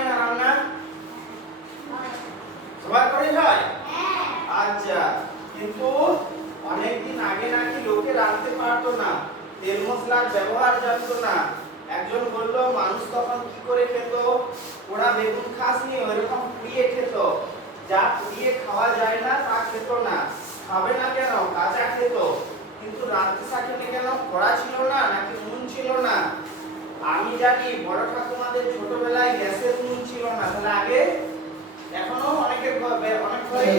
হয় না রান্না? সবার করেই হয়? আচ্ছা, কিন্তু অনেকদিন আগে নাকি লোকে রাঁধতে পারতো না, তেল মশলার ব্যবহার জানতো না। একজন বলল মানুষ তখন কি করে খেত? ওরা বেগুন খাসনি, ওইরকম পুড়িয়ে খেত। যা পুড়িয়ে খাওয়া যায় না তা খেত না। খাবে না কেন? কাঁচা খেত। কিন্তু রাঁধতে শাকেনি কেন? কড়া ছিল না নাকি নুন ছিল না? আমি জানি বড় ঠাকুমাদের ছোটবেলায় গ্যাসের নুন ছিল না, তাহলে আগে এখনো অনেক ঘরে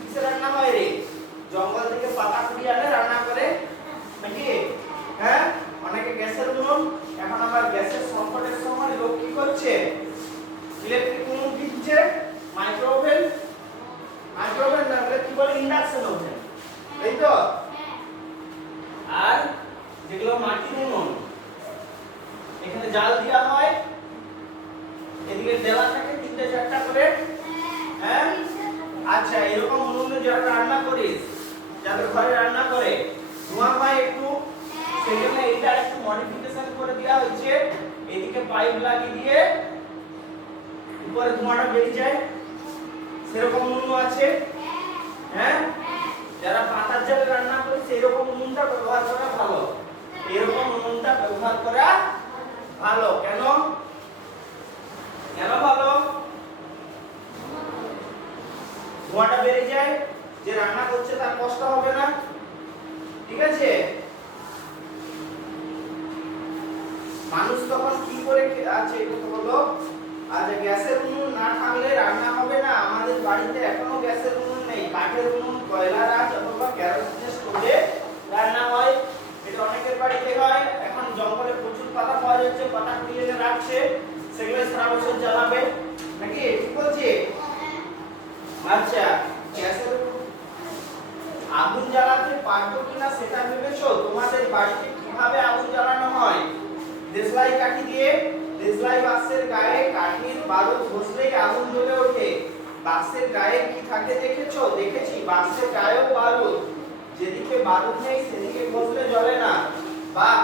কিসে রান্না হয় রে? জঙ্গল থেকে পাতা কুড়িয়ে আনে রান্না করে নাকি? হ্যাঁ, অনেকে গ্যাসের উনুন। এখন আবার গ্যাসের সংকটের সময় লোক কি করছে? ইলেকট্রিক উনুন কিনছে, মাইক্রো ওভেন না বলে কি বলে, ইন্ডাকশন ওভেন, তাই তো? আর যেগুলো মাটির উনুন, এখানে জাল দেওয়া হয়, এদিকে দেওয়া থাকে 3-4টা করে। হ্যাঁ, আচ্ছা, এরকম উনুনে যারা রান্না করিস, যাদের ঘরে রান্না করে, ধোঁয়া হয় একটু, সেই জন্য এটা একটু মডিফিকেশন করে দেওয়া হয়েছে। এদিকে পাইপ লাগিয়ে দিয়ে উপরে ধোঁয়াটা বেরিয়ে যায়, সেরকম উনুন আছে। হ্যাঁ, যারা পাতার জালে রান্না করে সেরকম উনুনটা ব্যবহার করা ভালো, এরকম উনুনটা ব্যবহার করা ভালো। কেন কেন ভালো? ধোঁয়াটা বেড়ে যায়, যে রান্না করছে তার কষ্ট হবে না, ঠিক আছে? মানুষ তখন কি করে আছে এটা তো বলো। আচ্ছা, গ্যাসের উনুন না থাকলে রান্না হবে না। আমাদের বাড়িতে এখনো গ্যাসের উনুন নেই, কাঠের উনুন, কয়লার আঁচ অথবা কেরোসিনের স্টোভে রান্না হয়। এটা অনেকের বাড়িতে হয়। এখন জঙ্গলে প্রচুর পাতা পাওয়া যাচ্ছে, পাতা কুড়িয়ে এনে রাখছে, সেগুলো সারা বছর জ্বালাবে নাকি? ঠিক বলছি? আচ্ছা, গ্যাসের আগুন জ্বালাতে পারতো কিনা সেটা ভেবেছো? তোমাদের বাড়িতে কিভাবে আগুন জ্বালানো হয়? দেশলাই কাঠি দিয়ে, দেশলাই বাক্সের গায়ে কাঠির বারুদ ঘষলেই আগুন জ্বলে ওঠে। বাক্সের গায়ে কি থাকে দেখেছো? দেখেছি, বাক্সের গায়েও বারুদ, যেদিকে বারুদ নেই সেদিকে ঘষলে জ্বলে না। বাহ,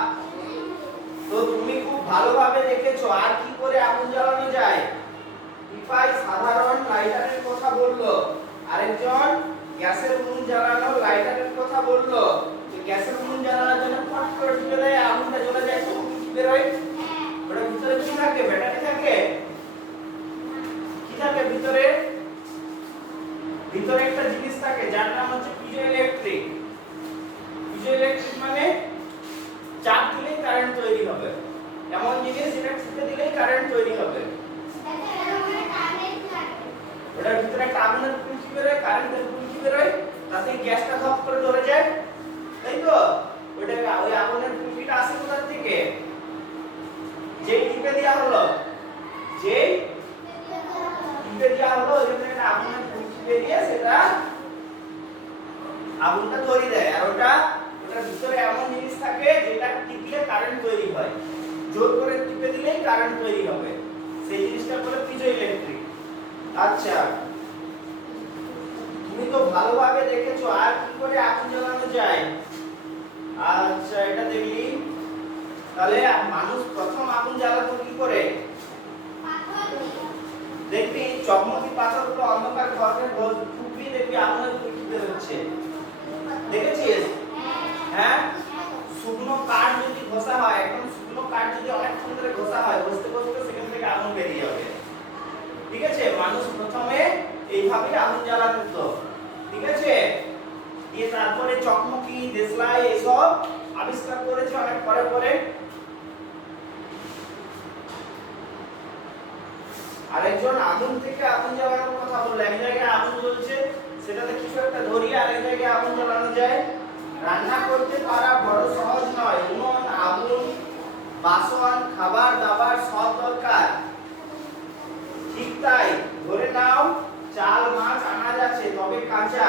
তো তুমি খুব ভালোভাবে দেখেছো। আর কি করে আগুন জ্বালানো যায়? টিপাই সাধারণ লাইটারের কথা বললো, আরেকজন গ্যাসের উনুন জ্বালানোর লাইটারের কথা বললো। গ্যাসের উনুন জ্বালানোর জন্য ফট করে ঢুকে দেয়, আগুনটা জ্বলে যায়, তখন কি বের হয়? ওটার ভিতরে কি থাকে? ব্যাটারি থাকে? কি থাকে ভিতরে? ভিতরে একটা জিনিস থাকে যার নাম হচ্ছে পিজো ইলেকট্রিক। পিজো ইলেকট্রিক মানে চাপ দিলেই কারেন্ট তৈরি হবে, এমন জিনিস যেটা ছুঁতে দিলেই কারেন্ট তৈরি হবে। ওটার ভিতরে একটা আগুনের পুঁজি বেরোয়, কারেন্টের পুঁজি বেরোয়, তাতে গ্যাসটা ধপ করে ধরে যায়, তাই তো? ওই আগুনের পুঁজিটা আসে কোথা থেকে? যেই টিপে দেওয়া হলো, যেই টিপে দেওয়া হলো, ওই জন্য একটা আগুনের পুঁজি বেরিয়ে সেটা আগুনটা তৈরি দেয়। আর ওটার ভিতরে এমন জিনিস থাকে যেটা টিপলে কারেন্ট তৈরি হয়, জোর করে টিপে দিলেই কারেন্ট তৈরি হবে, সেই জিনিসটা বলে পিজো ইলেকট্রিক। আচ্ছা, তুমি তো ভালোভাবে দেখেছো। আর কি করে আগুন জ্বালানো যায়? আচ্ছা, এটা দেখলি। তাহলে মানুষ প্রথম আগুন জ্বালাতো কি করে? দেখবি চকমকি পাথরগুলো অন্ধকার ঘরে ফুটবি, দেখবি আগুনের ফুটকি বের হচ্ছে, দেখেছিস? হ্যাঁ, শুকনো কাঠ যদি ঘষা হয়, একদম শুকনো কাঠ যদি অনেকক্ষণ ধরে ঘষা হয়, ঘষতে ঘষতে সেখান থেকে আগুন বেরিয়ে যাবে, ঠিক আছে? মানুষ প্রথমে এইভাবেই আগুন জ্বালাতো, ঠিক আছে? দিয়ে তারপরে চকমকি, দেশলাই এসব আবিষ্কার করেছে অনেক পরে পরে। আরেকজন আগুন থেকে আগুন জ্বালানোর কথা বললো। এক জায়গায় আগুন জ্বলছে, সেটাতে কিছু একটা ধরিয়ে আরেক জায়গায় আগুন জ্বালানো যায়। রান্না করতে পারা বড় সহজ নয়, উনুন, আগুন, বাসন, খাবার দাবার সব দরকার। ঠিক তাই, ধরে নাও চাল, মাছ, আনাজ আছে, তবে কাঁচা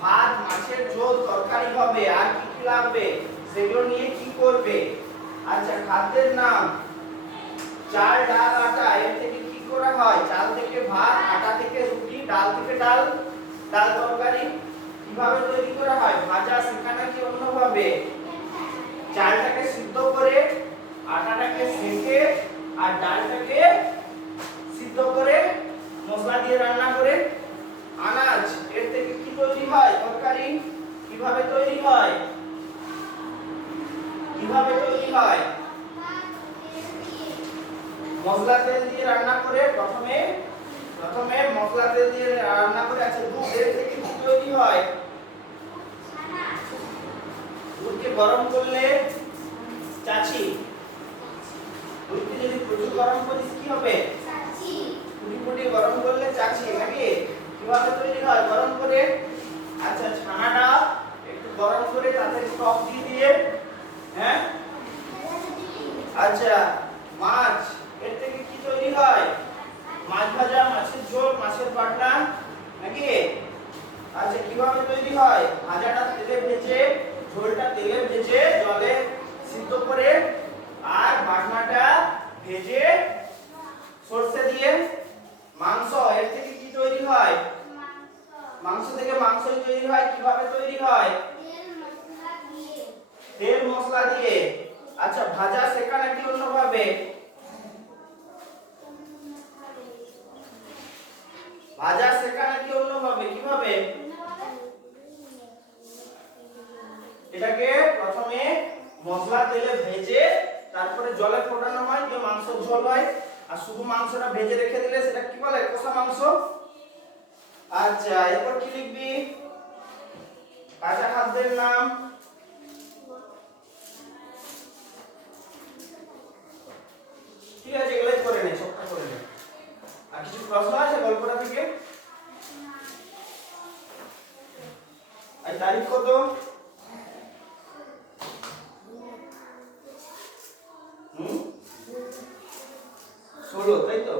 ভাত, মাছের ঝোল, তরকারি হবে, আর কি কি লাগবে সেগুলো নিয়ে কি করবে? আচ্ছা, খাদ্যের নাম চাল, ডাল, আটা। এর থেকে কি করা হয়? চাল থেকে ভাত, আটা থেকে রুটি, ডাল থেকে ডাল, ডাল তরকারি। কিভাবে তৈরি করা হয়? ভাজা, সেখানে কি অন্যভাবে? চালটাকে সিদ্ধ করে, আটাটাকে সেকে, আর ডালটাকে সিদ্ধ দিয়ে রান্না করে আনাজ এর থেকে কি তৈরি হয় তরকারি কিভাবে তৈরি হয় কিভাবে তৈরি হয় মশলা তেল দিয়ে রান্না করে প্রথমে প্রথমে মশলা তেল দিয়ে রান্না করে আছে দুধ এর থেকে কি তৈরি হয় দুধকে গরম করলে চাচি দুধকে যদি প্রচুর গরম করিস কি হবে চাচি ফুটি ফুটি গরম করলে চাচি নাকি কিভাবে তৈরি হয় গরম করে আচ্ছা ছানাটা একটু গরম করে তাতে টক দিয়ে হ্যাঁ আচ্ছা মাছ এর থেকে কি তৈরি হয় মাছ ভাজা মাছের ঝোল মাছের বাটনা নাকি আচ্ছা কিভাবে তৈরি হয় ভাজাটা তেলে ভেজে ঝোলটা তেলে ভেজে জলে সিদ্ধ করে আর বাটনাটা ভেজে সরষে দিয়ে মাংস এর থেকে কি তৈরি হয় মাংস থেকে মাংসই তৈরি হয় কিভাবে তৈরি হয় তেল মশলা দিয়ে আচ্ছা ভাজা সেকা নাকি অন্যভাবে ভাজা সেকা নাকি অন্যভাবে কিভাবে এটাকে প্রথমে মশলা তেলে ভেজে তারপরে জলে ফোটানো হয় দিয়ে মাংস ঝোল হয় আর শুধু মাংসটা ভেজে রেখে দিলে সেটা কি বলে কষা মাংস আচ্ছা এরপর কি লিখবি কাঁচা খাদ্যের নাম ঠিক আছে এগুলাই করে নে সবটা করে নে আর কিছু প্রশ্ন আছে গল্পটা থেকে আর তারিখ কত 16 তাই তো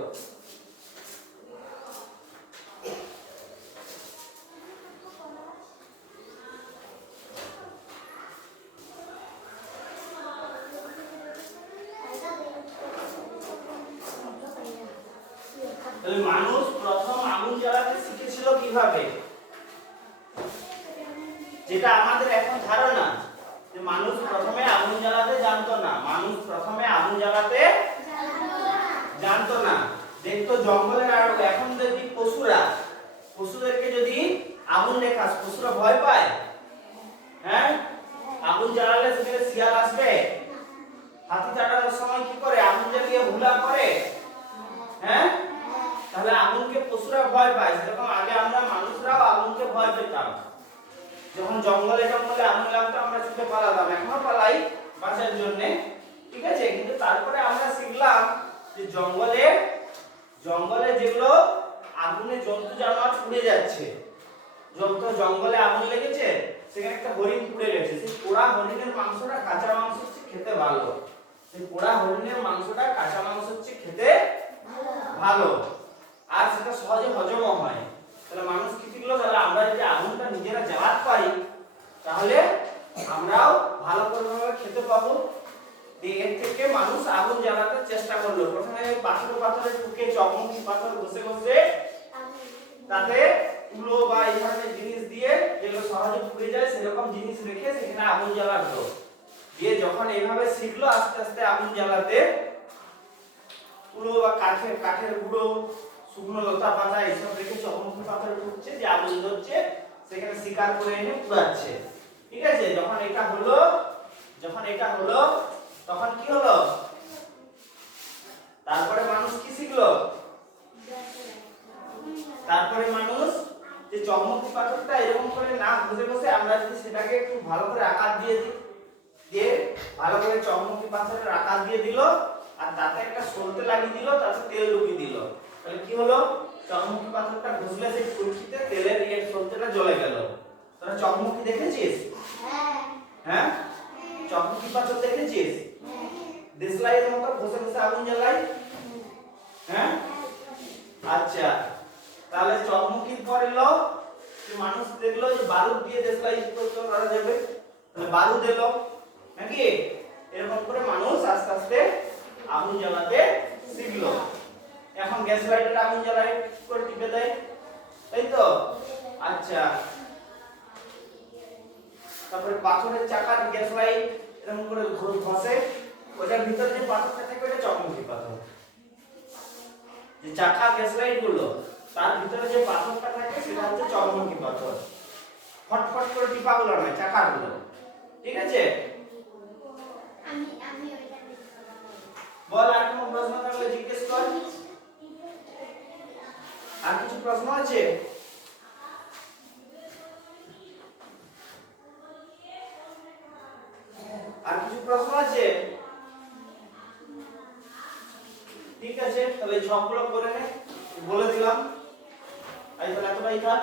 মানুষ প্রথম আগুন জ্বালাতে শিখেছিল কিভাবে যেটা আমাদের এখন ধারণা যে মানুষ প্রথমে আগুন জ্বালাতে জানতো না মানুষ প্রথমে আগুন জ্বালাতে জানতো না দেখতো জঙ্গলের আলো এখন যদি পশুদেরকে যদি আগুন দেখাস পশুরা ভয় পায় হ্যাঁ আগুন জ্বালালে সেখানে শিয়াল আসবে হাতি চাটার সময় কি করে আগুন জ্বালিয়ে হুলা করে হ্যাঁ তাহলে আগুনকে পশুরা ভয় পায় সেরকম আগে আমরা মানুষরাও আগুনকে ভয় পেতাম যখন জঙ্গলে আগুন লাগতো আমরা ছুটে পালাতাম এখনো পালাই বাঁচার জন্য ঠিক আছে কিন্তু তারপরে আমরা শিখলাম যে জঙ্গলে যেগুলো আগুনে জন্তু জানোয়ার পুড়ে যাচ্ছে যত জঙ্গলে আগুন লেগেছে সেখানে একটা হরিণ পুড়ে গেছে সেই পোড়া হরিণের মাংসটা কাঁচা মাংস হচ্ছে খেতে ভালো সেই পোড়া হরিণের মাংসটা কাঁচা মাংস হচ্ছে খেতে ভালো আর সেটা সহজে হজমও হয় তাহলে মানুষ কি শিখলো তাহলে আমরা যদি আগুনটা নিজেরা জ্বালাতে পারি তাহলে আমরাও ভালো করে খেতে পাবো এর থেকে মানুষ আগুন জ্বালাতে চেষ্টা করলো প্রথমে পাথরে ঠুকে চকমকি পাথর ঘষে ঘষে তাতে তুলো বা এই ধরনের জিনিস দিয়ে যেগুলো সহজে পুড়ে যায় সেরকম জিনিস রেখে সেখানে আগুন জ্বালাতো দিয়ে যখন এইভাবে শিখলো আস্তে আস্তে আগুন জ্বালাতে তুলো বা কাঠের গুঁড়ো শুকনো লতা পাতা এইসব রেখে চকমকি পাথরে ঠুকছে যে আগুন ধরছে সেখানে শিকার করে এনে পুড়াচ্ছে ঠিক আছে যখন এটা হলো তখন কি হলো তারপরে মানুষ কি শিখলো তারপরে মানুষ যে চকমকি পাথরটা এরকম করে না ঘষে ঘষে আমরা যদি সেটাকে একটু ভালো করে আকার দিয়ে দিই দিয়ে ভালো করে চকমকি পাথরের আকার দিয়ে দিল আর তাতে একটা সলতে লাগিয়ে দিল তাতে তেল ডুবিয়ে দিল তাহলে কি হলো চকমকি পাথরটা ঘষলে সেই কুলকিতে তেলের সলতেটা জ্বলে গেল তোরা চকমকি দেখেছিস হ্যাঁ চকমকি পাথর দেখেছিস দেশলাইয়ের মতো ঘষে ঘষে আগুন জ্বালাই হ্যাঁ আচ্ছা তাহলে চকমকির পরে মানুষ দেখলো যে বারুদ দিয়ে দেশলাই করা যাবে তাহলে বারুদ এলো নাকি এরকম করে মানুষ আস্তে আস্তে আগুন জ্বালাতে শিখলো এখন গ্যাস লাইটার আগুন জ্বালায় করে টিপে দেয় তাই তো আচ্ছা তারপরে পাথরের চাকার গ্যাস লাইট এরকম করে ঘষে ওটার ভিতরে যে পাথরটা থাকে ওটা চকমকি পাথর যে চাকা গ্যাস লাইট গুলো তার ভিতরে যে পাথরটা থাকে সেটা হচ্ছে চন্দ্রমুখী পাথর। ফটফট করে টিপাগুলো নয়, চাকাগুলো। ঠিক আছে? আমি ওইটা বল, আর কোনো প্রশ্ন থাকলে জিজ্ঞেস কর। আর কিছু প্রশ্ন আছে? আর কিছু প্রশ্ন আছে? ঠিক আছে, তাহলে এই ছকগুলো করে নে, বলে দিলাম। তাহলে এতটাই থাক।